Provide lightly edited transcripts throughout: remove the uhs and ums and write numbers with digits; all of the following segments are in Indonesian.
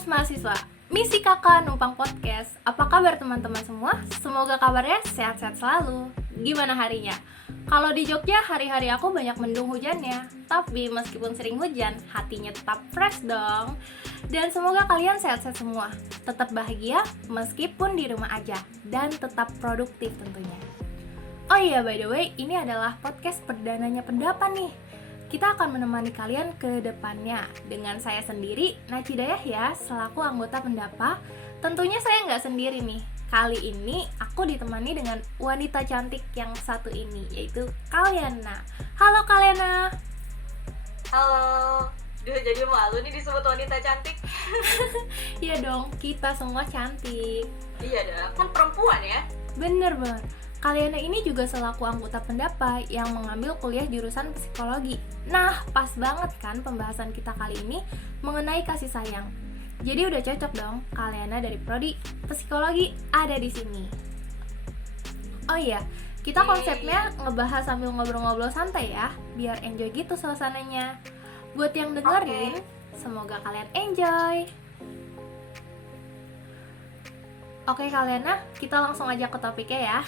Halo mahasiswa, misi kakak numpang podcast. Apa kabar teman-teman semua? Semoga kabarnya sehat-sehat selalu. Gimana harinya? Kalau di Jogja hari-hari aku banyak mendung hujannya. Tapi meskipun sering hujan, hatinya tetap fresh dong. Dan semoga kalian sehat-sehat semua. Tetap bahagia meskipun di rumah aja. Dan tetap produktif tentunya. Oh iya, by the way, ini adalah podcast perdananya Pendapa nih. Kita akan menemani kalian ke depannya dengan saya sendiri, Naci Dayah ya, selaku anggota Pendapa. Tentunya saya nggak sendiri nih. Kali ini aku ditemani dengan wanita cantik yang satu ini, yaitu Kalyana. Halo Kalyana. Halo, jadi malu nih disebut wanita cantik. Iya dong, kita semua cantik. Iya dah, kan perempuan ya. Bener banget. Kalyana ini juga selaku anggota Pendapa yang mengambil kuliah jurusan psikologi. Nah, pas banget kan pembahasan kita kali ini mengenai kasih sayang. Jadi udah cocok dong Kalyana dari prodi psikologi ada di sini. Oh iya, kita konsepnya ngebahas sambil ngobrol-ngobrol santai ya, biar enjoy gitu suasananya. Buat yang dengerin, semoga kalian enjoy. Oke Kalyana, kita langsung aja ke topiknya ya.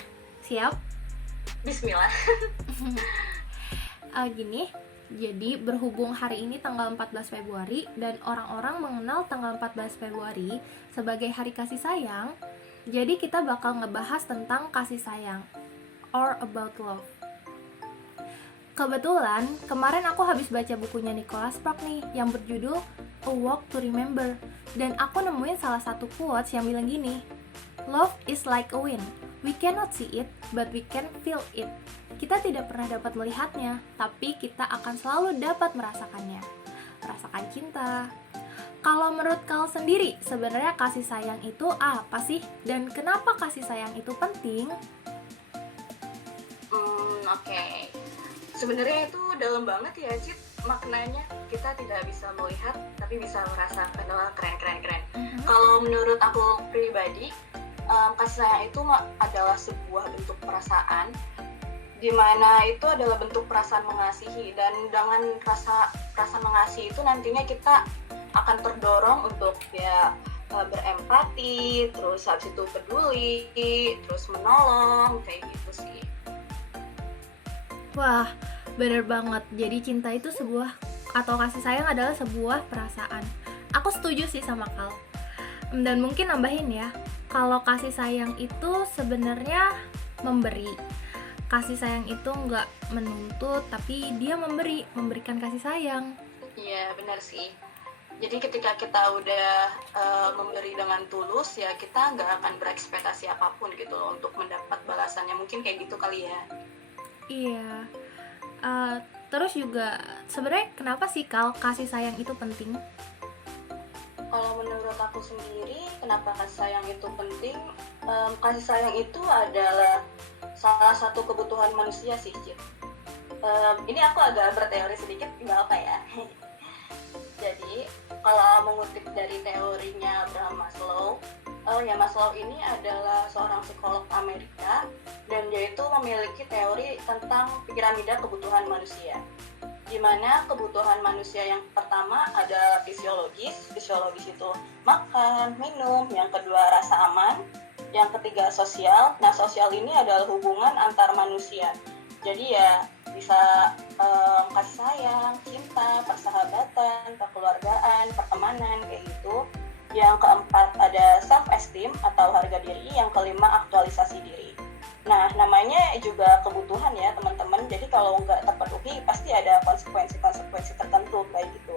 Siap? Bismillah. Gini, jadi berhubung hari ini tanggal 14 Februari dan orang-orang mengenal tanggal 14 Februari sebagai hari kasih sayang, jadi kita bakal ngebahas tentang kasih sayang or about love. Kebetulan, kemarin aku habis baca bukunya Nicholas Sparks nih yang berjudul A Walk to Remember, dan aku nemuin salah satu quotes yang bilang gini, "Love is like a wind. We cannot see it, but we can feel it." Kita tidak pernah dapat melihatnya, tapi kita akan selalu dapat merasakannya. Merasakan cinta. Kalau menurut Kal sendiri, sebenarnya kasih sayang itu apa sih? Dan kenapa kasih sayang itu penting? Oke. Sebenarnya itu dalam banget ya, Cid, maknanya. Kita tidak bisa melihat, tapi bisa merasakan. Keren. Kalau menurut aku pribadi, kasih sayang itu adalah sebuah bentuk perasaan, di mana itu adalah bentuk perasaan mengasihi, dan dengan rasa mengasihi itu nantinya kita akan terdorong untuk ya berempati, terus habis itu peduli, terus menolong, kayak gitu sih. Wah, bener banget. Jadi cinta itu sebuah, atau kasih sayang adalah sebuah perasaan. Aku setuju sih sama Kal. Dan mungkin nambahin ya, kalau kasih sayang itu sebenarnya memberi. Kasih sayang itu nggak menuntut, tapi dia memberikan kasih sayang. Iya, benar sih. Jadi ketika kita udah memberi dengan tulus, ya kita nggak akan berekspektasi apapun gitu loh untuk mendapat balasannya. Mungkin kayak gitu kali ya. Iya. Terus juga sebenarnya kenapa sih Kal kasih sayang itu penting? Kalau menurut aku sendiri, kenapa kasih sayang itu penting? Kasih sayang itu adalah salah satu kebutuhan manusia sih, Cid. Ini aku agak berteori sedikit, nggak apa ya. Jadi, kalau mengutip dari teorinya Abraham Maslow, Maslow ini adalah seorang psikolog Amerika, dan dia itu memiliki teori tentang piramida kebutuhan manusia, di mana kebutuhan manusia yang pertama ada fisiologis itu makan, minum, yang kedua rasa aman, yang ketiga sosial. Nah, sosial ini adalah hubungan antar manusia, jadi ya bisa kasih sayang, cinta, persahabatan, kekeluargaan, pertemanan, kayak gitu. Yang keempat ada self esteem atau harga diri, yang kelima aktualisasi diri. Nah, namanya juga kebutuhan ya teman-teman, jadi kalau nggak terpenuhi pasti ada konsekuensi tertentu kayak gitu.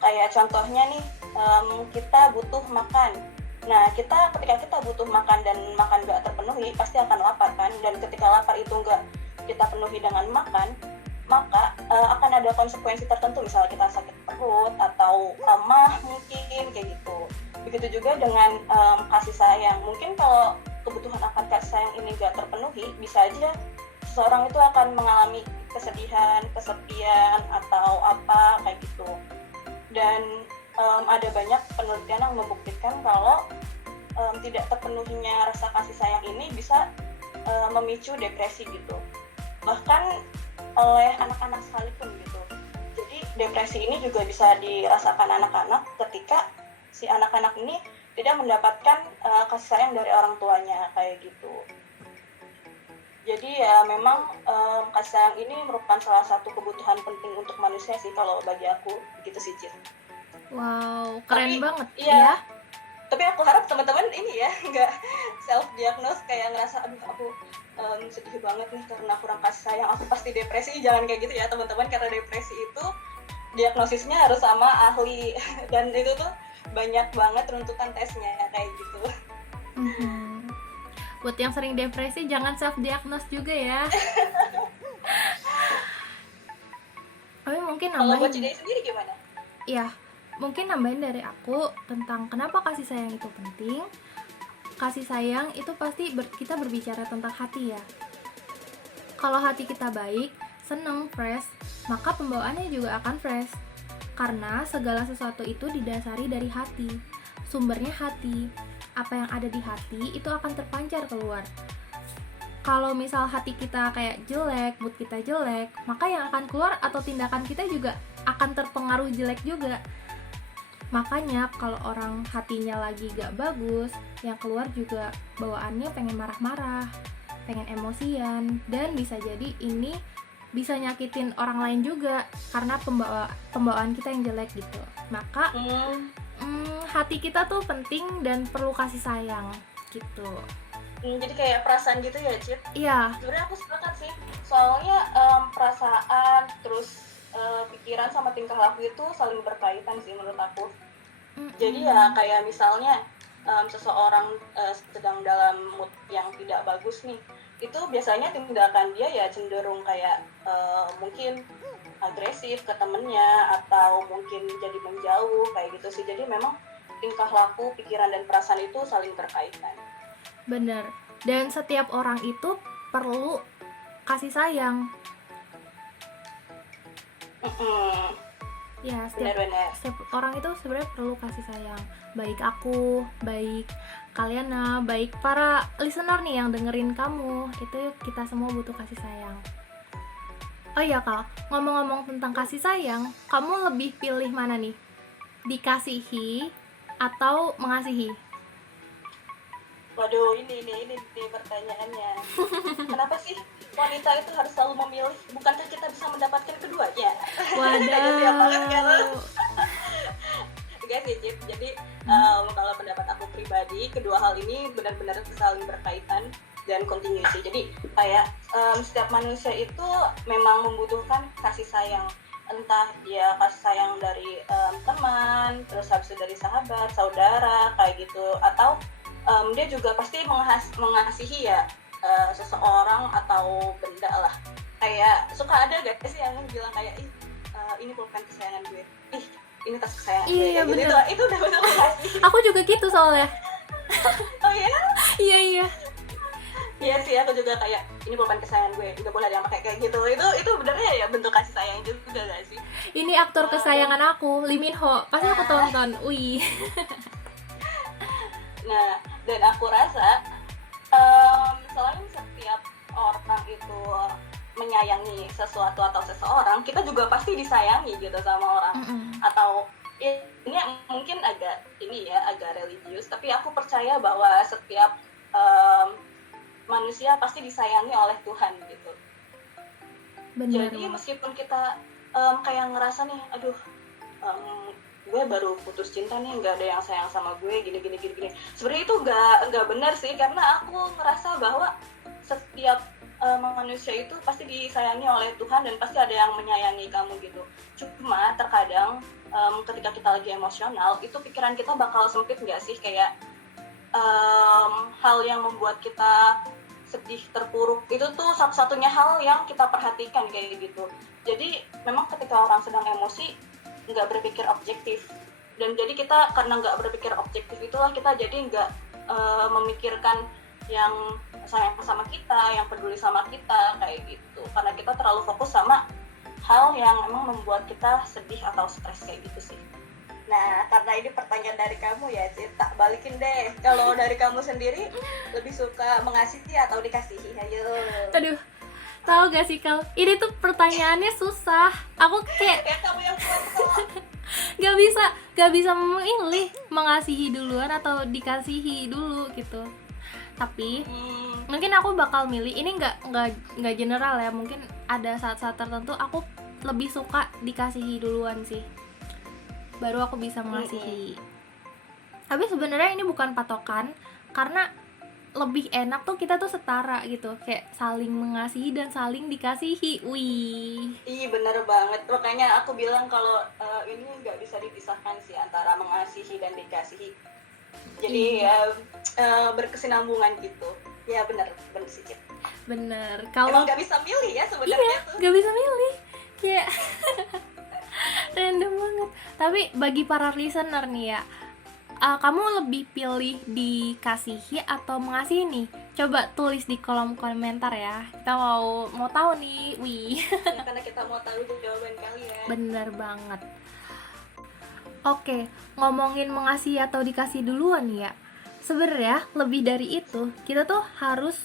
Kayak contohnya nih, kita butuh makan. Nah, ketika kita butuh makan dan makan nggak terpenuhi, pasti akan lapar kan, dan ketika lapar itu nggak kita penuhi dengan makan, maka akan ada konsekuensi tertentu, misalnya kita sakit perut atau lemah mungkin, kayak gitu. Begitu juga dengan kasih sayang. Mungkin kalau kebutuhan akan kasih sayang ini gak terpenuhi, bisa aja seseorang itu akan mengalami kesedihan, kesepian, atau apa kayak gitu. Dan ada banyak penelitian yang membuktikan kalau tidak terpenuhinya rasa kasih sayang ini bisa memicu depresi gitu, bahkan oleh anak-anak sekalipun gitu. Jadi depresi ini juga bisa dirasakan anak-anak ketika si anak-anak ini tidak mendapatkan kasih sayang dari orang tuanya kayak gitu. Jadi ya memang kasih sayang ini merupakan salah satu kebutuhan penting untuk manusia sih kalau bagi aku, gitu sih Cid. Wow, keren Tapi, banget iya. ya. Tapi aku harap teman-teman ini ya nggak self diagnose kayak ngerasa aduh aku sedih banget nih karena kurang kasih sayang, aku pasti depresi. Jangan kayak gitu ya teman-teman, karena depresi itu diagnosisnya harus sama ahli dan itu tuh banyak banget runtutan tesnya kayak gitu. Buat yang sering depresi jangan self diagnose juga ya. Tapi mungkin Kalau buat nambahin. Cidai sendiri gimana? Ya, mungkin nambahin dari aku tentang kenapa kasih sayang itu penting. Kasih sayang itu pasti kita berbicara tentang hati ya. Kalau hati kita baik, seneng, fresh, maka pembawaannya juga akan fresh. Karena segala sesuatu itu didasari dari hati. Sumbernya hati. Apa yang ada di hati itu akan terpancar keluar. Kalau misal hati kita kayak jelek, mood kita jelek, maka yang akan keluar atau tindakan kita juga akan terpengaruh jelek juga. Makanya kalau orang hatinya lagi gak bagus, yang keluar juga bawaannya pengen marah-marah, pengen emosian, dan bisa jadi ini bisa nyakitin orang lain juga karena pembawaan kita yang jelek gitu. Maka hati kita tuh penting dan perlu kasih sayang gitu. Jadi kayak perasaan gitu ya Cid? Iya. Sebenarnya aku sepakat sih, soalnya perasaan terus pikiran sama tingkah laku itu saling berkaitan sih menurut aku. Jadi ya kayak misalnya seseorang sedang dalam mood yang tidak bagus nih, itu biasanya tindakan dia ya cenderung kayak mungkin agresif ke temennya atau mungkin jadi menjauh kayak gitu sih. Jadi memang tingkah laku, pikiran dan perasaan itu saling berkaitan. Bener. Dan setiap orang itu perlu kasih sayang. Ya, setiap orang itu sebenarnya perlu kasih sayang. Baik aku, baik kalian, baik para listener nih yang dengerin kamu, itu kita semua butuh kasih sayang. Oh iya Kak, ngomong-ngomong tentang kasih sayang, kamu lebih pilih mana nih? Dikasihi atau mengasihi? Waduh, ini pertanyaannya. Kenapa sih wanita itu harus selalu memilih? Bukankah kita bisa mendapatkan keduanya? Waduh. Enggak sih, Cip. Jadi kalau pendapat aku pribadi, kedua hal ini benar-benar saling berkaitan dan continuity. Jadi kayak setiap manusia itu memang membutuhkan kasih sayang. Entah dia kasih sayang dari teman, terus habis itu dari sahabat, saudara, kayak gitu. Atau dia juga pasti mengasihi ya seseorang atau benda lah. Kayak suka ada gak sih yang bilang kayak ini bukan kesayangan gue, ini tas kesayangan gue. Iya, gitu. Itu udah betul kasih. Aku juga gitu soalnya. Oh ya? Iya. Iya sih, aku juga kayak ini bukan kesayangan gue, nggak boleh ada yang pakai kayak gitu. Itu benernya ya bentuk kasih sayang juga gak sih? Ini aktor kesayangan aku, Lee Min Ho. Pasti aku tonton. Wih. Nah, dan aku rasa selain setiap orang itu menyayangi sesuatu atau seseorang, kita juga pasti disayangi gitu sama orang. Atau ini mungkin agak religius, tapi aku percaya bahwa setiap manusia pasti disayangi oleh Tuhan gitu. Bener. Jadi meskipun kita kayak ngerasa nih, aduh gue baru putus cinta nih, nggak ada yang sayang sama gue, gini. Sebenarnya itu nggak benar sih, karena aku ngerasa bahwa setiap manusia itu pasti disayangi oleh Tuhan dan pasti ada yang menyayangi kamu gitu. Cuma terkadang ketika kita lagi emosional, itu pikiran kita bakal sempit nggak sih, kayak hal yang membuat kita sedih, terpuruk, itu tuh satu-satunya hal yang kita perhatikan kayak gitu. Jadi memang ketika orang sedang emosi nggak berpikir objektif, dan jadi kita karena nggak berpikir objektif itulah kita jadi nggak memikirkan yang sayang sama kita, yang peduli sama kita kayak gitu, karena kita terlalu fokus sama hal yang emang membuat kita sedih atau stres kayak gitu sih. Nah, karena ini pertanyaan dari kamu ya, Cid, tak balikin deh. Kalau dari kamu sendiri lebih suka mengasihi atau dikasihi? Ayo. Aduh, tahu gak sih Kal? Ini tuh pertanyaannya susah. Aku kayak kamu yang kuat. Gak bisa memilih mengasihi duluan atau dikasihi dulu gitu. Tapi mungkin aku bakal milih ini, nggak general ya, mungkin ada saat-saat tertentu aku lebih suka dikasihi duluan sih, baru aku bisa mengasihi. Tapi sebenarnya ini bukan patokan, karena lebih enak tuh kita tuh setara gitu, kayak saling mengasihi dan saling dikasihi. Wih, Iya bener banget, makanya aku bilang kalau ini nggak bisa dipisahkan sih antara mengasihi dan dikasihi. Jadi berkesinambungan gitu. Ya bener sih Cip. bener. Emang Kalau nggak bisa milih ya sebenarnya tuh. nggak bisa milih, kayak random banget. Tapi bagi para listener nih ya, kamu lebih pilih dikasihi atau mengasihi nih? Coba tulis di kolom komentar ya. Kita mau tahu nih. Wih. Ya, karena kita mau tahu jawaban kalian. Bener banget. Oke, ngomongin mengasihi atau dikasih duluan ya. Sebenarnya lebih dari itu, kita tuh harus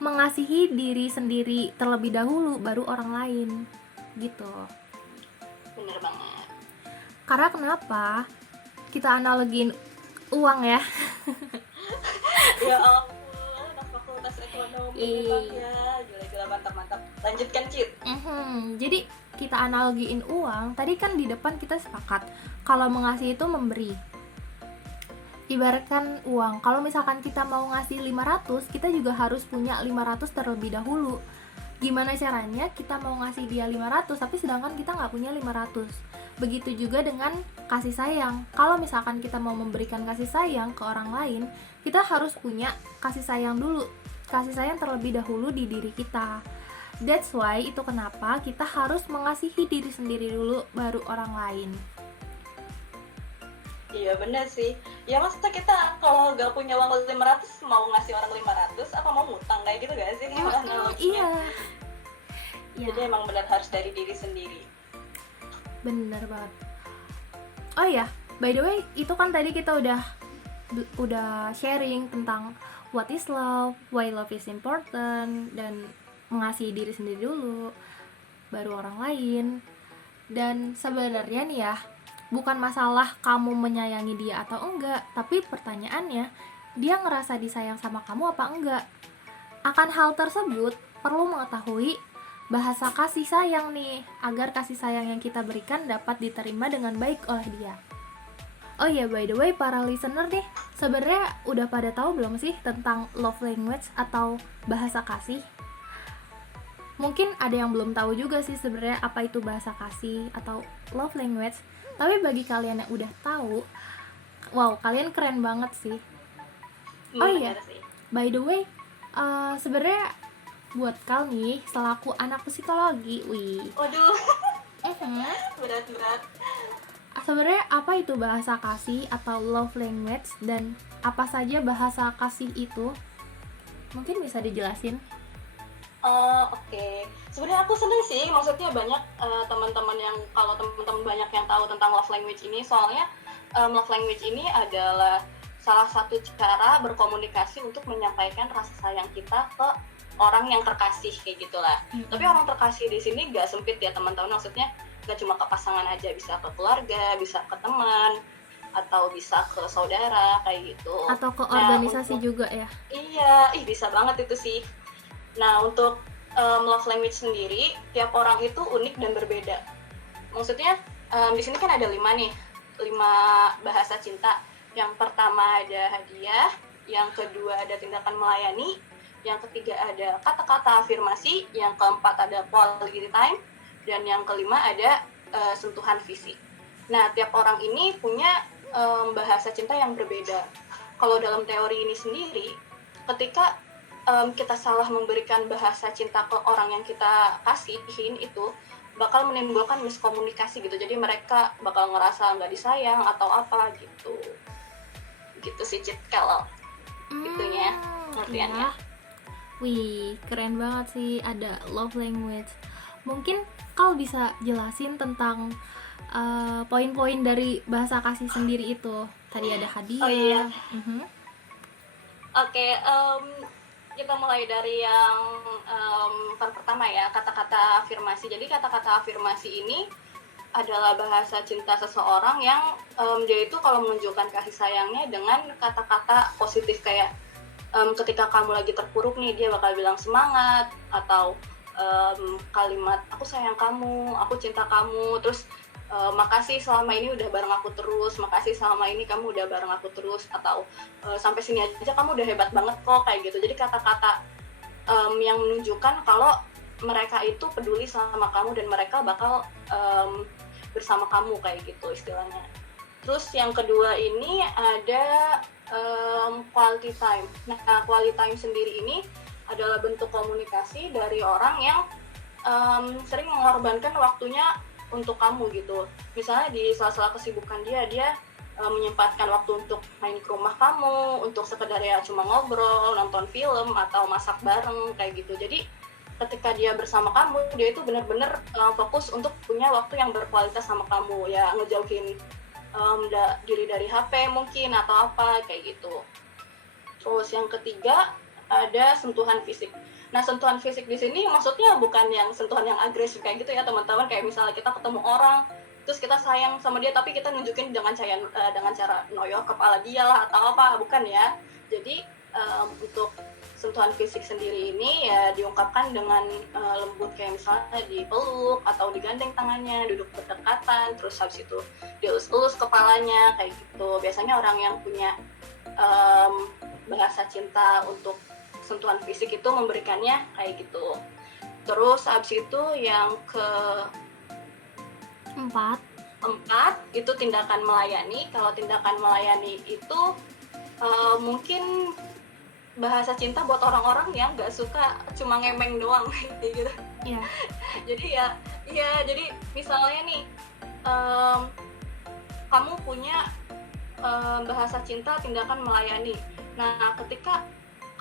mengasihi diri sendiri terlebih dahulu, baru orang lain. Gitu. Bener banget. Karena kenapa? Kita analogiin uang ya. Ya ampun, anak fakultas ekonomi ya. Gila mantap. Lanjutkan Cip. Jadi kita analogiin uang, tadi kan di depan kita sepakat kalau mengasihi itu memberi. Ibaratkan uang, kalau misalkan kita mau ngasih 500, kita juga harus punya 500 terlebih dahulu. Gimana caranya kita mau ngasih dia 500 tapi sedangkan kita nggak punya 500. Begitu juga dengan kasih sayang. Kalau misalkan kita mau memberikan kasih sayang ke orang lain, kita harus punya kasih sayang dulu. Kasih sayang terlebih dahulu di diri kita. That's why itu kenapa kita harus mengasihi diri sendiri dulu baru orang lain. Iya bener sih. Ya maksudnya kita kalau gak punya uang 500 mau ngasih orang 500 apa mau ngutang kayak gitu gak sih? Iya. Jadi emang benar harus dari diri sendiri. Bener banget. Oh iya, by the way, itu kan tadi kita udah sharing tentang what is love, why love is important, dan mengasihi diri sendiri dulu, baru orang lain. Dan sebenarnya nih ya, bukan masalah kamu menyayangi dia atau enggak, tapi pertanyaannya, dia ngerasa disayang sama kamu apa enggak? Akan hal tersebut, perlu mengetahui bahasa kasih sayang nih, agar kasih sayang yang kita berikan dapat diterima dengan baik oleh dia. Oh iya, by the way, para listener nih, sebenarnya udah pada tahu belum sih tentang love language atau bahasa kasih? Mungkin ada yang belum tahu juga sih sebenarnya apa itu bahasa kasih atau love language. Tapi bagi kalian yang udah tahu, wow, kalian keren banget sih. Oh iya, by the way, sebenarnya buat kau nih selaku anak psikologi, Waduh, berat. Sebenarnya apa itu bahasa kasih atau love language dan apa saja bahasa kasih itu? Mungkin bisa dijelasin? Oke. Sebenarnya aku seneng sih, maksudnya banyak teman-teman yang, kalau teman-teman banyak yang tahu tentang love language ini, soalnya love language ini adalah salah satu cara berkomunikasi untuk menyampaikan rasa sayang kita ke orang yang terkasih, kayak gitulah. Tapi orang terkasih di sini gak sempit ya teman-teman, maksudnya gak cuma ke pasangan aja, bisa ke keluarga, bisa ke teman, atau bisa ke saudara, kayak gitu. Atau ke organisasi juga ya? Iya, bisa banget itu sih. Nah, untuk love language sendiri, tiap orang itu unik dan berbeda. Maksudnya, di sini kan ada 5 bahasa cinta. Yang pertama ada hadiah, yang kedua ada tindakan melayani, yang ketiga ada kata-kata afirmasi, yang keempat ada quality time, dan yang kelima ada sentuhan fisik. Nah, tiap orang ini punya bahasa cinta yang berbeda. Kalau dalam teori ini sendiri, ketika kita salah memberikan bahasa cinta ke orang yang kita kasihin, itu bakal menimbulkan miskomunikasi gitu. Jadi mereka bakal ngerasa nggak disayang atau apa gitu. Gitu sih Cit, kalau itunya pengertiannya. Wih, keren banget sih ada love language. Mungkin kau bisa jelasin tentang poin-poin dari bahasa kasih sendiri itu. Tadi ada hadiah. Oh iya. Oke, kita mulai dari yang pertama ya, kata-kata afirmasi. Jadi kata-kata afirmasi ini adalah bahasa cinta seseorang yang dia itu kalau menunjukkan kasih sayangnya dengan kata-kata positif, kayak ketika kamu lagi terpuruk nih, dia bakal bilang semangat, atau kalimat aku sayang kamu, aku cinta kamu, terus makasih selama ini udah bareng aku terus, makasih selama ini kamu udah bareng aku terus, atau sampai sini aja kamu udah hebat banget kok, kayak gitu. Jadi kata-kata yang menunjukkan kalau mereka itu peduli sama kamu dan mereka bakal bersama kamu, kayak gitu istilahnya. Terus yang kedua ini ada quality time. Nah, quality time sendiri ini adalah bentuk komunikasi dari orang yang sering mengorbankan waktunya untuk kamu gitu. Misalnya di sela-sela kesibukan dia menyempatkan waktu untuk main ke rumah kamu, untuk sekedar ya cuma ngobrol, nonton film, atau masak bareng, kayak gitu. Jadi ketika dia bersama kamu, dia itu benar-benar fokus untuk punya waktu yang berkualitas sama kamu, ya ngejauhin diri dari HP mungkin atau apa, kayak gitu. Terus yang ketiga ada sentuhan fisik. Nah, sentuhan fisik di sini maksudnya bukan yang sentuhan yang agresif kayak gitu ya teman-teman, kayak misalnya kita ketemu orang terus kita sayang sama dia tapi kita nunjukin dengan cara noyok kepala dia lah atau apa, bukan ya. Jadi untuk sentuhan fisik sendiri ini ya diungkapkan dengan lembut, kayak misalnya dipeluk atau digandeng tangannya, duduk berdekatan, terus habis itu dielus-elus kepalanya, kayak gitu. Biasanya orang yang punya bahasa cinta untuk sentuhan fisik itu memberikannya kayak gitu. Terus habis itu yang keempat itu tindakan melayani. Kalau tindakan melayani itu mungkin bahasa cinta buat orang-orang yang nggak suka cuma ngemeng doang gitu. Iya. Jadi misalnya nih kamu punya bahasa cinta tindakan melayani. Nah, ketika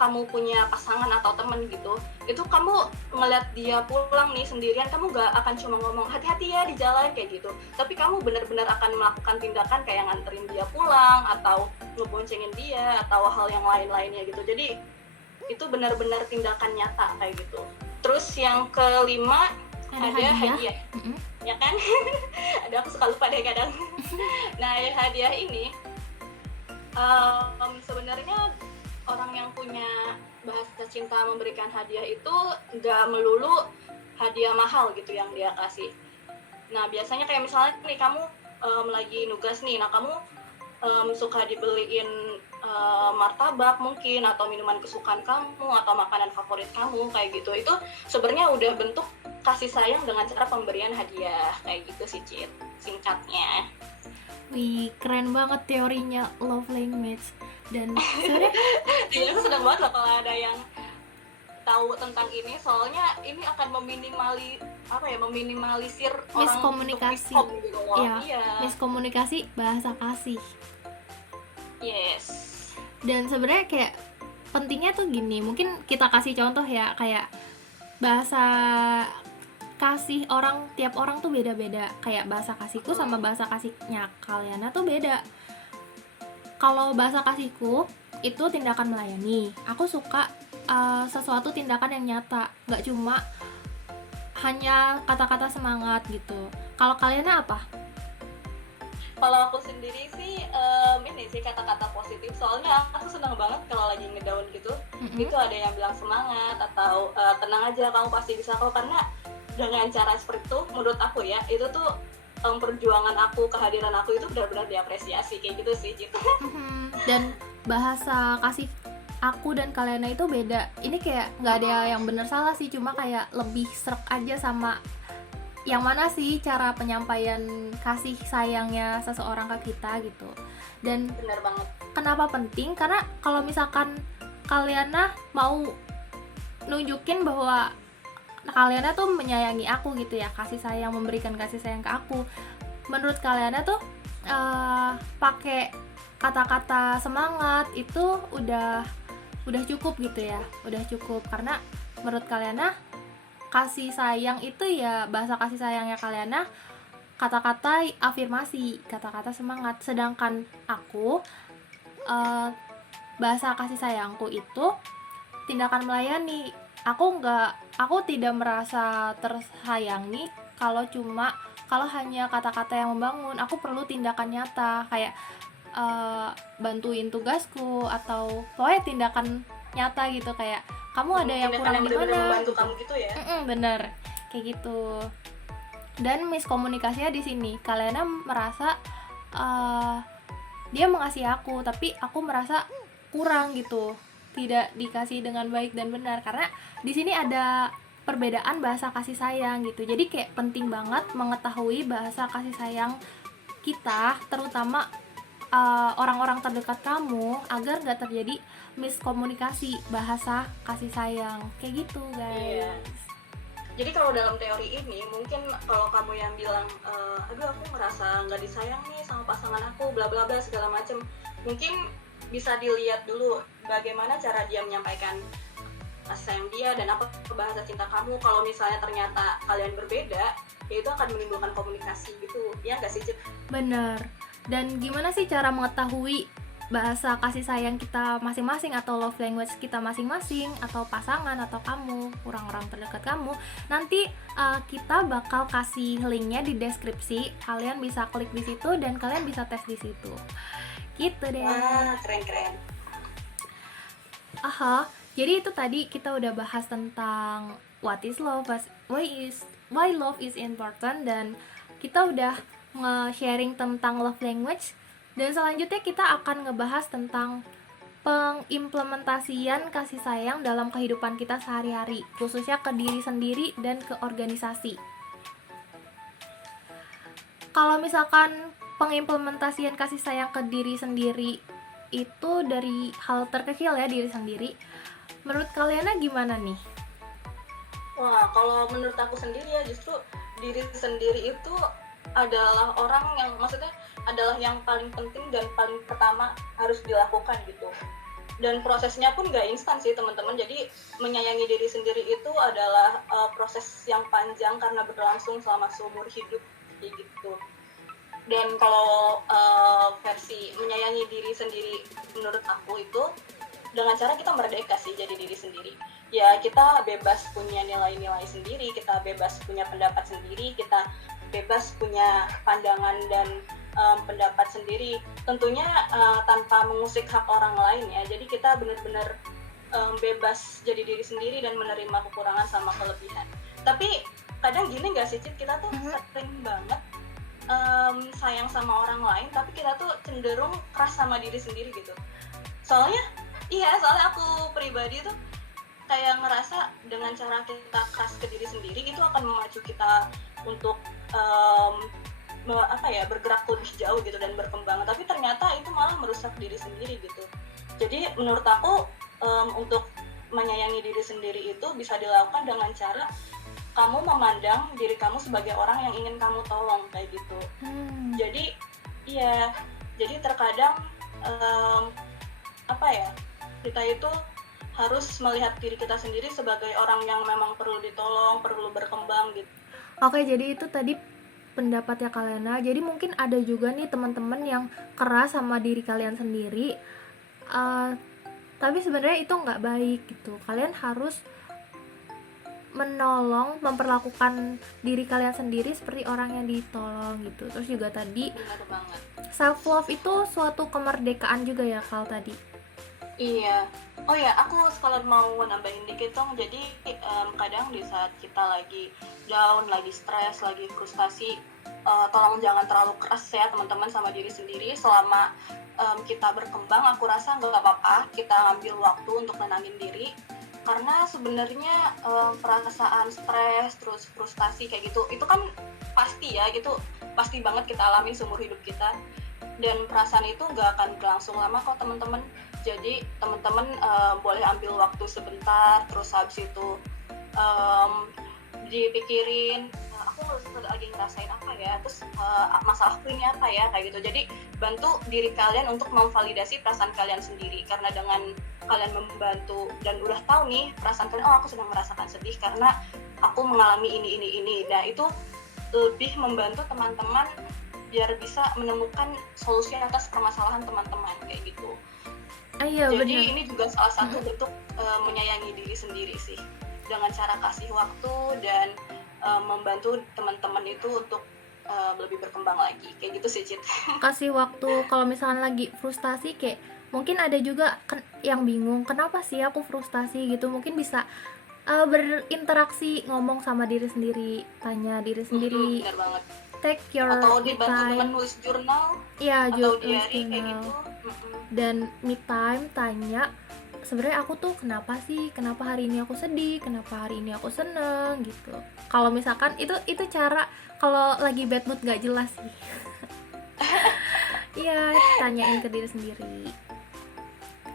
kamu punya pasangan atau temen gitu, itu kamu ngeliat dia pulang nih sendirian, kamu gak akan cuma ngomong hati-hati ya di jalan kayak gitu, tapi kamu benar-benar akan melakukan tindakan kayak nganterin dia pulang atau ngeboncengin dia atau hal yang lain-lainnya gitu. Jadi itu benar-benar tindakan nyata kayak gitu. Terus yang kelima ada hadiah. Ya kan? Ada, aku suka lupa deh kadang. Nah, ya hadiah ini sebenarnya orang yang punya bahasa cinta memberikan hadiah itu nggak melulu hadiah mahal gitu yang dia kasih. Nah, biasanya kayak misalnya nih kamu lagi nugas nih, nah kamu suka dibeliin martabak mungkin, atau minuman kesukaan kamu, atau makanan favorit kamu, kayak gitu. Itu sebenarnya udah bentuk kasih sayang dengan cara pemberian hadiah, kayak gitu sih, Cit, singkatnya. Wih, keren banget teorinya love language. Dan sebenarnya Iya, aku senang banget loh kalau ada yang tahu tentang ini, soalnya ini akan meminimalisir miskomunikasi. orang untuk gitu loh. Iya, miskomunikasi bahasa kasih. Yes. Dan sebenarnya kayak pentingnya tuh gini, mungkin kita kasih contoh ya, kayak bahasa kasih tiap orang tuh beda-beda. Kayak bahasa kasihku sama bahasa kasihnya Kaliana tuh beda. Kalau bahasa kasihku itu tindakan melayani. Aku suka sesuatu tindakan yang nyata, nggak cuma hanya kata-kata semangat gitu. Kalau Kaliana apa? Kalau aku sendiri sih ini sih kata-kata positif. Soalnya aku senang banget kalau lagi ngedown gitu. Itu ada yang bilang semangat atau tenang aja kamu pasti bisa kok, karena dengan cara seperti itu menurut aku ya, itu tuh perjuangan aku, kehadiran aku itu benar-benar diapresiasi, kayak gitu sih gitu. Dan bahasa kasih aku dan Kaliana itu beda. Ini kayak nggak ada yang benar salah sih, cuma kayak lebih srek aja sama yang mana sih cara penyampaian kasih sayangnya seseorang ke kita gitu. Dan benar banget. Kenapa penting? Karena kalau misalkan Kaliana mau nunjukin bahwa Kaliana tuh menyayangi aku gitu ya, kasih sayang, memberikan kasih sayang ke aku, menurut Kaliana tuh pakai kata-kata semangat itu udah cukup gitu ya, udah cukup. Karena menurut Kaliana kasih sayang itu ya, bahasa kasih sayangnya Kaliana kata-kata afirmasi, kata-kata semangat. Sedangkan aku bahasa kasih sayangku itu tindakan melayani. Aku tidak merasa tersayangi kalau cuma kalau hanya kata-kata yang membangun. Aku perlu tindakan nyata, kayak bantuin tugasku, atau pokoknya tindakan nyata gitu, kayak kamu ada yang kurang di benar-benar mana membantu gitu. kamu gitu ya. Bener, kayak gitu. Dan miskomunikasinya di sini, kalian merasa dia mengasihi aku, tapi aku merasa kurang gitu, tidak dikasih dengan baik dan benar, karena di sini ada perbedaan bahasa kasih sayang gitu. Jadi kayak penting banget mengetahui bahasa kasih sayang kita, terutama orang-orang terdekat kamu, agar gak terjadi miskomunikasi bahasa kasih sayang kayak gitu, guys. Iya. Jadi kalau dalam teori ini mungkin kalau kamu yang bilang aduh aku merasa nggak disayang nih sama pasangan aku bla bla bla segala macem, mungkin bisa dilihat dulu bagaimana cara dia menyampaikan kasih sayang dia dan apa bahasa cinta kamu. Kalau misalnya ternyata kalian berbeda, ya itu akan menimbulkan komunikasi gitu, ya nggak sih Cip? Bener. Dan gimana sih cara mengetahui bahasa kasih sayang kita masing-masing atau love language kita masing-masing, atau pasangan atau kamu, orang-orang terdekat kamu? Nanti kita bakal kasih linknya di deskripsi. Kalian bisa klik di situ dan kalian bisa tes di situ. Gitu deh. Wah, keren-keren. Jadi itu tadi kita udah bahas tentang what is love, why love is important, dan kita udah nge-sharing tentang love language. Dan selanjutnya kita akan ngebahas tentang pengimplementasian kasih sayang dalam kehidupan kita sehari-hari, khususnya ke diri sendiri dan ke organisasi. Kalau misalkan pengimplementasian kasih sayang ke diri sendiri itu dari hal terkecil ya, diri sendiri, menurut kalian gimana nih? Wah, kalau menurut aku sendiri ya, justru diri sendiri itu adalah orang yang, maksudnya adalah yang paling penting dan paling pertama harus dilakukan gitu. Dan prosesnya pun gak instan sih teman-teman. Jadi menyayangi diri sendiri itu adalah proses yang panjang karena berlangsung selama seumur hidup gitu. Dan kalau versi menyayangi diri sendiri menurut aku itu dengan cara kita merdeka sih jadi diri sendiri. Ya kita bebas punya nilai-nilai sendiri, kita bebas punya pendapat sendiri, kita bebas punya pandangan dan pendapat sendiri, tentunya tanpa mengusik hak orang lain ya. Jadi kita benar-benar bebas jadi diri sendiri dan menerima kekurangan sama kelebihan. Tapi kadang gini nggak sih Cip, kita tuh sering banget sayang sama orang lain, tapi kita tuh cenderung keras sama diri sendiri gitu. Soalnya aku pribadi tuh kayak ngerasa dengan cara kita keras ke diri sendiri itu akan memacu kita untuk bergerak lebih jauh gitu dan berkembang, tapi ternyata itu malah merusak diri sendiri gitu. Jadi menurut aku untuk menyayangi diri sendiri itu bisa dilakukan dengan cara kamu memandang diri kamu sebagai orang yang ingin kamu tolong kayak gitu. Jadi jadi terkadang kita itu harus melihat diri kita sendiri sebagai orang yang memang perlu ditolong, perlu berkembang gitu. Oke, jadi itu tadi pendapatnya Kalena. Jadi mungkin ada juga nih teman-teman yang keras sama diri kalian sendiri, tapi sebenarnya itu nggak baik gitu. Kalian harus menolong, memperlakukan diri kalian sendiri seperti orang yang ditolong gitu. Terus juga tadi self love itu suatu kemerdekaan juga ya Kal tadi. Iya. Oh ya, aku sekalian mau nambahin dikit dong. Jadi kadang di saat kita lagi down, lagi stres, lagi frustasi, tolong jangan terlalu keras ya teman-teman sama diri sendiri. Selama kita berkembang, aku rasa nggak apa-apa kita ambil waktu untuk nenangin diri. Karena sebenarnya perasaan stres, terus frustasi kayak gitu, itu kan pasti ya, itu pasti banget kita alami seumur hidup kita. Dan perasaan itu nggak akan berlangsung lama kok teman-teman. Jadi teman-teman boleh ambil waktu sebentar, terus habis itu dipikirin aku lagi ngerasain apa ya, terus masalahku ini apa ya, kayak gitu. Jadi bantu diri kalian untuk memvalidasi perasaan kalian sendiri, karena dengan kalian membantu dan udah tahu nih perasaan kalian, oh aku sedang merasakan sedih karena aku mengalami ini. Nah itu lebih membantu teman-teman biar bisa menemukan solusi atas permasalahan teman-teman kayak gitu. Iya, jadi bener. Ini juga salah satu bentuk menyayangi diri sendiri sih, dengan cara kasih waktu dan membantu teman-teman itu untuk lebih berkembang lagi kayak gitu sih, Cit. Kasih waktu kalau misalkan lagi frustasi, kayak mungkin ada juga yang bingung kenapa sih aku frustasi gitu, mungkin bisa berinteraksi, ngomong sama diri sendiri, tanya diri sendiri, Bener banget. take your Atau me dibantu dengan time. nulis jurnal Ya, atau tulis diary kayak jurnal. gitu. Dan me time, tanya sebenarnya aku tuh kenapa sih, kenapa hari ini aku sedih, kenapa hari ini aku seneng gitu. Kalau misalkan itu cara kalau lagi bad mood gak jelas sih. Iya, tanyain ke diri sendiri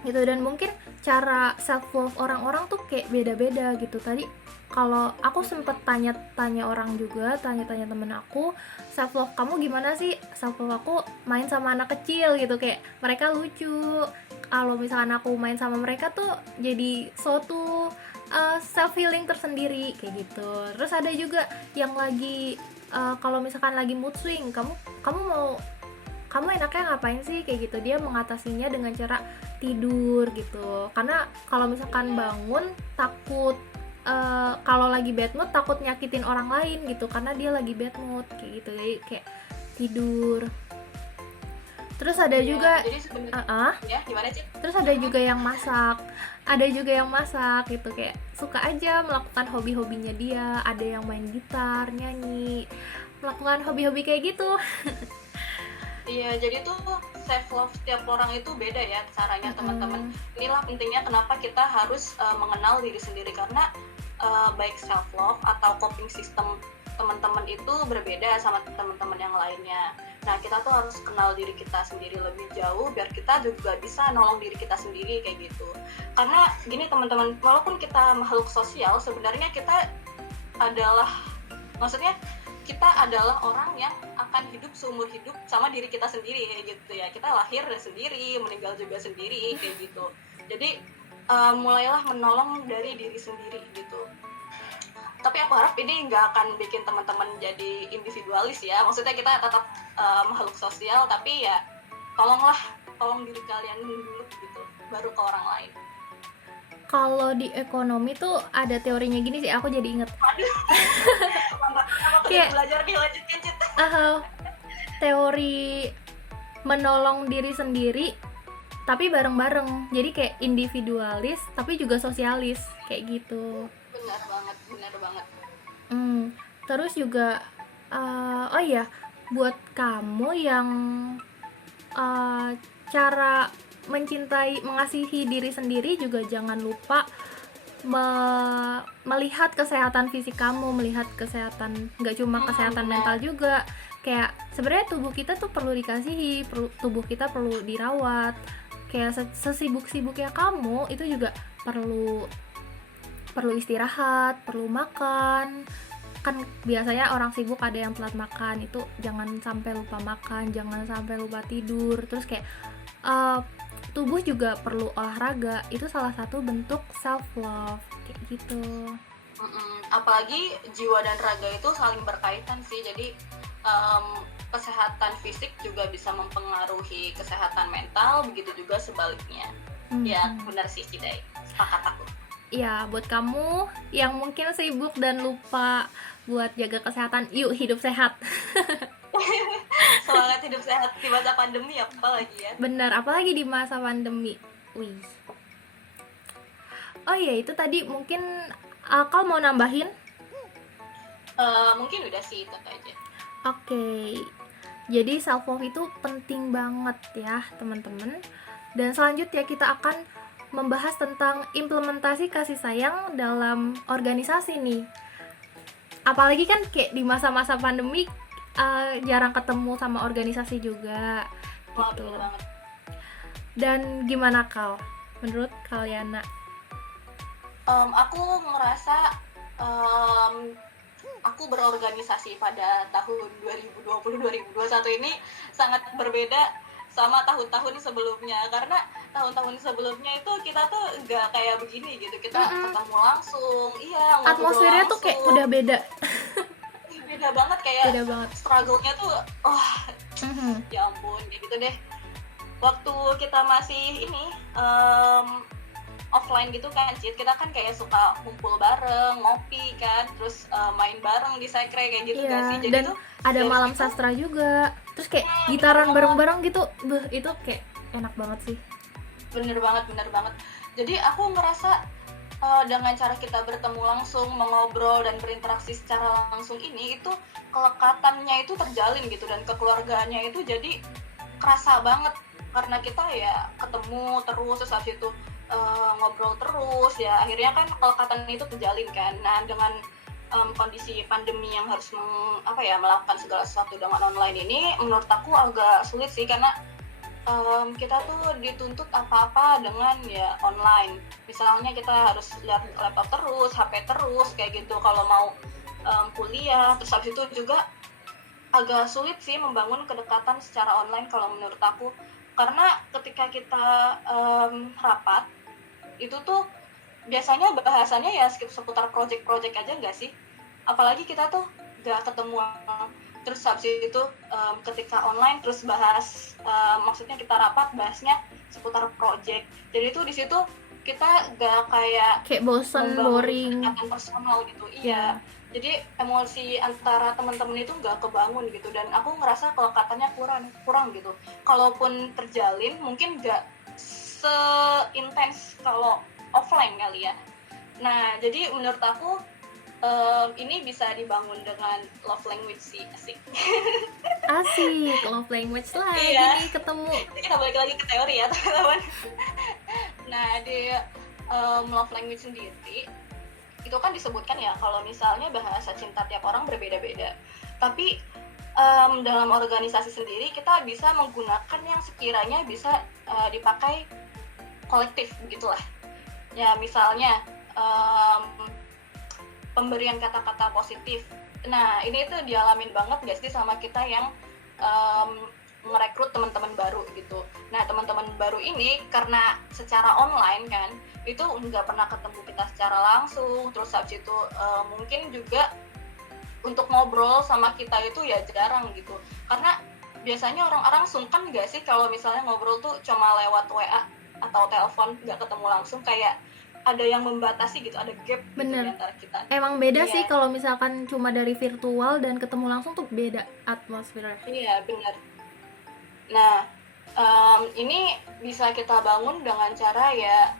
gitu. Dan mungkin cara self love orang-orang tuh kayak beda-beda gitu. Tadi kalau aku sempet tanya-tanya orang juga, tanya-tanya temen aku, self love kamu gimana sih? Self love aku main sama anak kecil gitu, kayak mereka lucu. Kalau misalkan aku main sama mereka tuh jadi suatu self healing tersendiri kayak gitu. Terus ada juga yang lagi kalau misalkan lagi mood swing, kamu enaknya ngapain sih kayak gitu, dia mengatasinya dengan cara tidur gitu. Karena kalau misalkan bangun takut kalau lagi bad mood takut nyakitin orang lain gitu, karena dia lagi bad mood kayak gitu. Jadi kayak tidur. Terus ada juga Jadi sebenarnya ya gimana, Cit? terus ada juga yang masak gitu, kayak suka aja melakukan hobi-hobinya dia. Ada yang main gitar, nyanyi, melakukan hobi-hobi kayak gitu. Iya, jadi tuh self love tiap orang itu beda ya caranya, teman-teman. Inilah pentingnya kenapa kita harus mengenal diri sendiri, karena baik self love atau coping system teman-teman itu berbeda sama teman-teman yang lainnya. Nah, kita tuh harus kenal diri kita sendiri lebih jauh biar kita juga bisa nolong diri kita sendiri kayak gitu. Karena gini teman-teman, walaupun kita makhluk sosial, sebenarnya kita adalah orang yang akan hidup seumur hidup sama diri kita sendiri kayak gitu ya. Kita lahir sendiri, meninggal juga sendiri kayak gitu. Jadi mulailah menolong dari diri sendiri gitu. Tapi aku harap ini nggak akan bikin teman-teman jadi individualis ya. Maksudnya kita tetap makhluk sosial, tapi ya tolong diri kalian dulu gitu, baru ke orang lain. Kalau di ekonomi tuh ada teorinya gini sih, aku jadi inget. Waduh, mantap. Aku Kayak- belajar nih, lanjutkan, Cit. Teori menolong diri sendiri tapi bareng-bareng, jadi kayak individualis tapi juga sosialis kayak gitu. Benar banget. Terus juga oh iya, buat kamu yang cara mencintai, mengasihi diri sendiri juga jangan lupa melihat kesehatan fisik kamu, melihat kesehatan, nggak cuma kesehatan mental juga. Kayak sebenarnya tubuh kita tuh perlu dikasihi, tubuh kita perlu dirawat. Kayak sesibuk-sibuknya kamu itu juga perlu istirahat, perlu makan. Kan biasanya orang sibuk ada yang telat makan, itu jangan sampai lupa makan, jangan sampai lupa tidur. Terus kayak tubuh juga perlu olahraga, itu salah satu bentuk self love kayak gitu. Apalagi jiwa dan raga itu saling berkaitan sih. Jadi kesehatan fisik juga bisa mempengaruhi kesehatan mental, begitu juga sebaliknya. Ya benar sih, Cidai, sepakat aku. Ya, buat kamu yang mungkin sibuk dan lupa buat jaga kesehatan, yuk hidup sehat. Semangat hidup sehat di masa pandemi apalagi ya. Bener, apalagi di masa pandemi. Wih. Oh iya, itu tadi mungkin Akal mau nambahin? Mungkin udah sih, itu aja. Oke. Jadi self love itu penting banget ya, teman-teman. Dan selanjutnya kita akan membahas tentang implementasi kasih sayang dalam organisasi nih. Apalagi kan kayak di masa-masa pandemi jarang ketemu sama organisasi juga. Wah, gitu. bener banget. Dan gimana Kal? Menurut Kaliana? Aku merasa aku berorganisasi pada tahun 2020-2021 ini sangat berbeda sama tahun-tahun sebelumnya, karena tahun-tahun sebelumnya itu kita tuh nggak kayak begini gitu, kita ketemu langsung, ngobrol atmosfernya langsung. tuh kayak udah beda. Beda banget, kayak Beda banget. struggle-nya tuh ya ampun, kayak gitu deh. Waktu kita masih offline gitu kan, Cid. Kita kan kayak suka kumpul bareng, ngopi kan, terus main bareng di sekre kayak gitu gak sih? Iya, Jadi dan tuh ada dari malam situ, sastra juga. Terus kayak gitaran bareng-bareng gitu. Itu kayak enak banget sih. bener banget. Jadi aku ngerasa dengan cara kita bertemu langsung, mengobrol dan berinteraksi secara langsung ini, itu kelekatannya itu terjalin gitu, dan kekeluargaannya itu jadi kerasa banget karena kita ya ketemu terus habis itu ngobrol terus, ya akhirnya kan kelekatan itu terjalin kan. Nah, dengan kondisi pandemi yang harus melakukan segala sesuatu dengan online ini, menurut aku agak sulit sih, karena kita tuh dituntut apa-apa dengan ya online. Misalnya kita harus lihat laptop terus, HP terus kayak gitu kalau mau kuliah. Terus habis itu juga agak sulit sih membangun kedekatan secara online kalau menurut aku, karena ketika kita rapat itu tuh biasanya bahasannya ya seputar project-project aja nggak sih, apalagi kita tuh nggak ketemu. Terus habis itu ketika online terus bahas, maksudnya kita rapat bahasnya seputar project, jadi itu di situ kita gak Kayak bosen, membangun boring. kedekatan personal gitu. Iya. Jadi emosi antara teman-teman itu gak kebangun gitu, dan aku ngerasa kelekatannya kurang gitu. Kalaupun terjalin mungkin gak seintens kalau offline kali ya. Nah, jadi menurut aku ini bisa dibangun dengan love language sih, asik. Asik, love language lagi Iya. nih ketemu. Kita balik lagi ke teori ya, teman-teman. Nah, di love language sendiri itu kan disebutkan ya kalau misalnya bahasa cinta tiap orang berbeda-beda. Tapi dalam organisasi sendiri kita bisa menggunakan yang sekiranya bisa dipakai kolektif begitulah. Ya, misalnya pemberian kata-kata positif. Nah, ini tuh dialamin banget gak sih sama kita yang merekrut teman-teman baru gitu. Nah, teman-teman baru ini karena secara online kan, itu nggak pernah ketemu kita secara langsung. Terus habis itu mungkin juga untuk ngobrol sama kita itu ya jarang gitu. Karena biasanya orang-orang sungkan gak sih kalau misalnya ngobrol tuh cuma lewat WA atau telepon, nggak ketemu langsung, kayak ada yang membatasi gitu, ada gap gitu Bener. di antara kita. Emang beda Iya. sih kalau misalkan cuma dari virtual dan ketemu langsung tuh beda atmosfernya. Iya, benar. Nah, ini bisa kita bangun dengan cara ya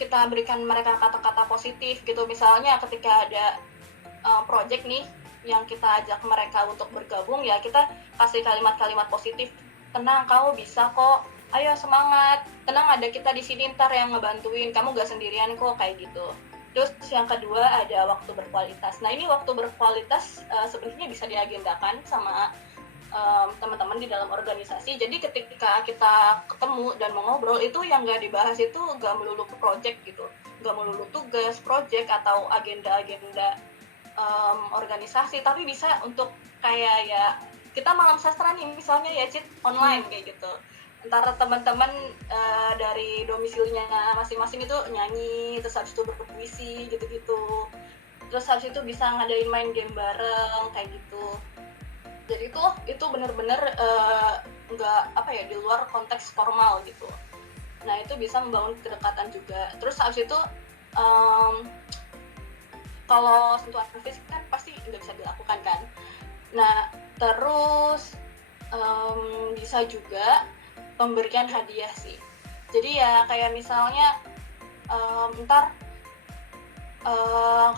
kita berikan mereka kata-kata positif gitu. Misalnya ketika ada project nih yang kita ajak mereka untuk bergabung, ya kita kasih kalimat-kalimat positif. Tenang, kamu bisa kok. Ayo semangat. Tenang, ada kita di sini ntar yang ngebantuin. Kamu gak sendirian kok, kayak gitu. Terus yang kedua ada waktu berkualitas. Nah, ini waktu berkualitas sebenarnya bisa diagendakan sama teman-teman di dalam organisasi. Jadi ketika kita ketemu dan mengobrol, itu yang gak dibahas itu gak melulu project gitu, gak melulu tugas project atau agenda-agenda organisasi, tapi bisa untuk kayak ya kita malam sastra nih misalnya ya, Cid, online kayak gitu. Antara teman-teman dari domisilinya masing-masing itu nyanyi, terus habis itu berpuisi gitu-gitu. Terus habis itu bisa ngadain main game bareng kayak gitu. Jadi itu benar-benar nggak di luar konteks formal gitu. Nah, itu bisa membangun kedekatan juga. Terus habis itu kalau sentuhan fisik kan pasti nggak bisa dilakukan kan. Nah, terus bisa juga pemberian hadiah sih. Jadi ya kayak misalnya ntar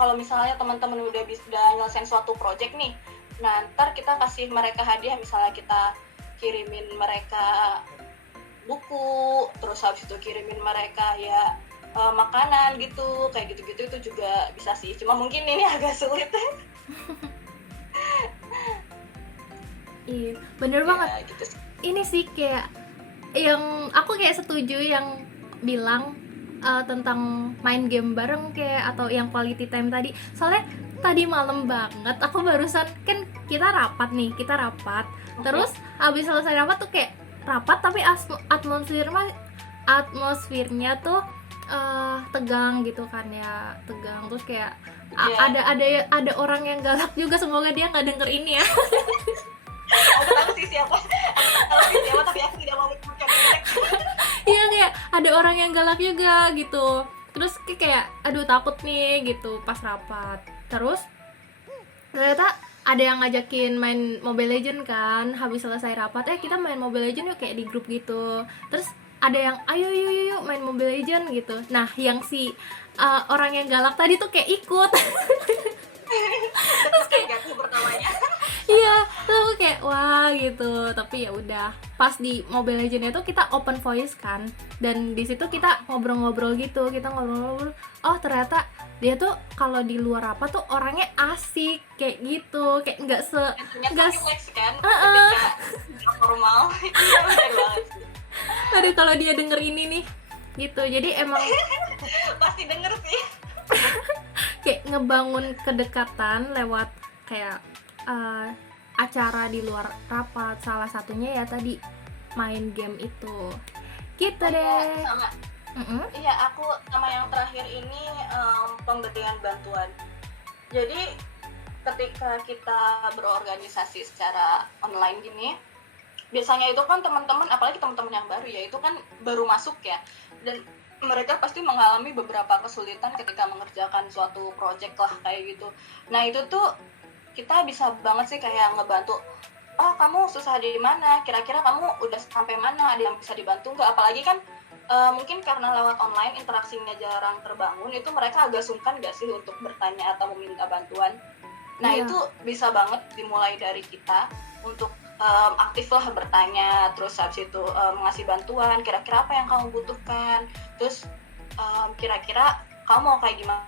kalau misalnya teman-teman udah nyelesain suatu project nih, nah ntar kita kasih mereka hadiah, misalnya kita kirimin mereka buku, terus habis itu kirimin mereka ya makanan gitu, kayak gitu-gitu, itu juga bisa sih. Cuma mungkin ini agak sulit. Iya, bener banget. Ya, gitu sih. Ini sih kayak yang aku kayak setuju yang bilang tentang main game bareng kayak atau yang quality time tadi. Soalnya tadi malam banget aku barusan kan kita rapat. Terus abis selesai rapat tuh kayak rapat tapi atmosfernya tuh tegang gitu kan ya, tegang. Terus kayak ada orang yang galak juga, semoga dia nggak denger ini ya. Aku tahu sih siapa, tapi aku tidak mau menyebutkan. Iya, kayak ada orang yang galak juga gitu. Terus kayak aduh takut nih gitu pas rapat. Terus ternyata ada yang ngajakin main Mobile Legend kan, habis selesai rapat kita main Mobile Legend yuk, kayak di grup gitu. Terus ada yang ayo yuk main Mobile Legend gitu. Nah yang si orang yang galak tadi tuh kayak ikut. Terus kayak pertamanya. Iya, tuh kayak wah gitu. Tapi ya udah, pas di Mobile Legends itu kita open voice kan, dan di situ kita ngobrol-ngobrol gitu, kita ngobrol-ngobrol. Oh ternyata dia tuh kalau di luar apa tuh orangnya asik kayak gitu, kayak nggak relax kan, ketika formal. Iya benar banget sih. Aduh kalau dia denger ini nih, gitu. Jadi emang Pasti denger sih. kayak ngebangun kedekatan lewat kayak acara di luar rapat, salah satunya ya tadi main game itu gitu deh. Sama iya, aku sama yang terakhir ini pemberian bantuan. Jadi ketika kita berorganisasi secara online gini, biasanya itu kan teman-teman, apalagi teman-teman yang baru ya, itu kan baru masuk ya, dan mereka pasti mengalami beberapa kesulitan ketika mengerjakan suatu project lah kayak gitu. Nah itu tuh kita bisa banget sih kayak ngebantu, oh kamu susah di mana, kira-kira kamu udah sampai mana, ada yang bisa dibantu nggak, apalagi kan mungkin karena lewat online interaksinya jarang terbangun, itu mereka agak sungkan nggak sih untuk bertanya atau meminta bantuan. Nah itu bisa banget dimulai dari kita untuk aktif lah bertanya, terus habis itu mengasih bantuan, kira-kira apa yang kamu butuhkan, terus kira-kira kamu mau kayak gimana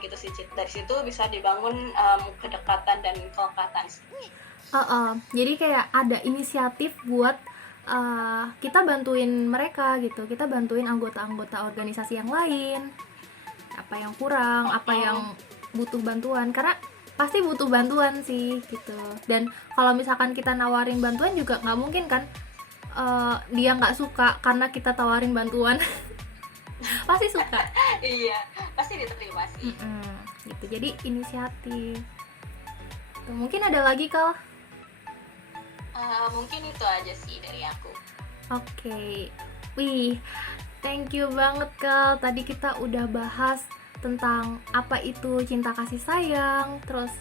gitu sih Cid. Dari situ bisa dibangun kedekatan dan kelekatan sih. Jadi kayak ada inisiatif buat kita bantuin mereka gitu, kita bantuin anggota-anggota organisasi yang lain, apa yang kurang, apa yang butuh bantuan, karena pasti butuh bantuan sih gitu. Dan kalau misalkan kita nawarin bantuan juga nggak mungkin kan dia nggak suka karena kita tawarin bantuan. Pasti suka. Iya, pasti diterima sih. Gitu. Jadi inisiatif. Tuh, mungkin ada lagi Kal? Mungkin itu aja sih dari aku. Oke. Wih, thank you banget Kal. Tadi kita udah bahas tentang apa itu cinta kasih sayang, terus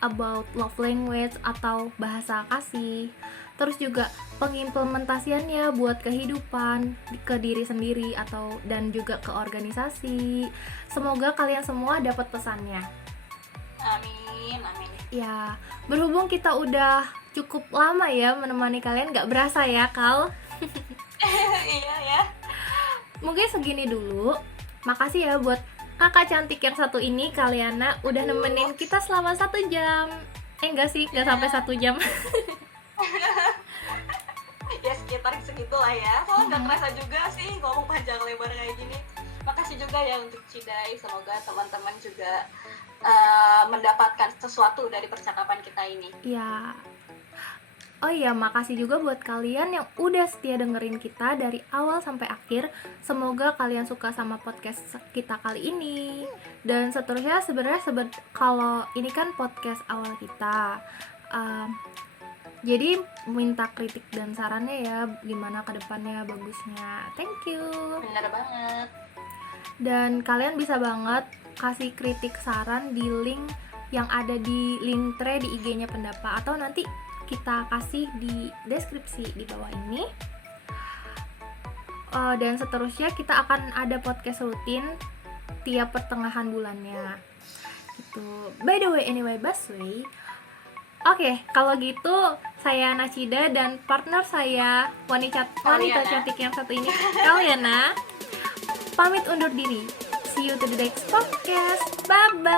about love language atau bahasa kasih, terus juga pengimplementasiannya buat kehidupan, ke diri sendiri atau dan juga ke organisasi. Semoga kalian semua dapat pesannya. Amin, amin. Ya, berhubung kita udah cukup lama ya menemani kalian, gak berasa ya Kal. Iya ya. Mungkin segini dulu. Makasih ya buat kakak cantik yang satu ini, Kaliana, udah nemenin kita selama 1 jam. Enggak sih, enggak sampai 1 jam. Ya sekitar segitulah ya. Kalau nggak kerasa juga sih ngomong panjang lebar kayak gini. Makasih juga ya untuk Cidai. Semoga teman-teman juga mendapatkan sesuatu dari percakapan kita ini. Ya. Oh iya, makasih juga buat kalian yang udah setia dengerin kita dari awal sampai akhir. Semoga kalian suka sama podcast kita kali ini. Dan seterusnya sebenarnya kalau ini kan podcast awal kita. Jadi minta kritik dan sarannya ya, gimana kedepannya bagusnya. Thank you. Bener banget. Dan kalian bisa banget kasih kritik saran di link yang ada di Linktree di IG-nya Pendapa, atau nanti kita kasih di deskripsi di bawah ini. Dan seterusnya kita akan ada podcast rutin tiap pertengahan bulannya gitu. By the way, anyway, Baswe. Oke, kalau gitu saya Nacida dan partner saya wanita cantik yang satu ini, Kaliana, pamit undur diri. See you to the next podcast. Bye bye.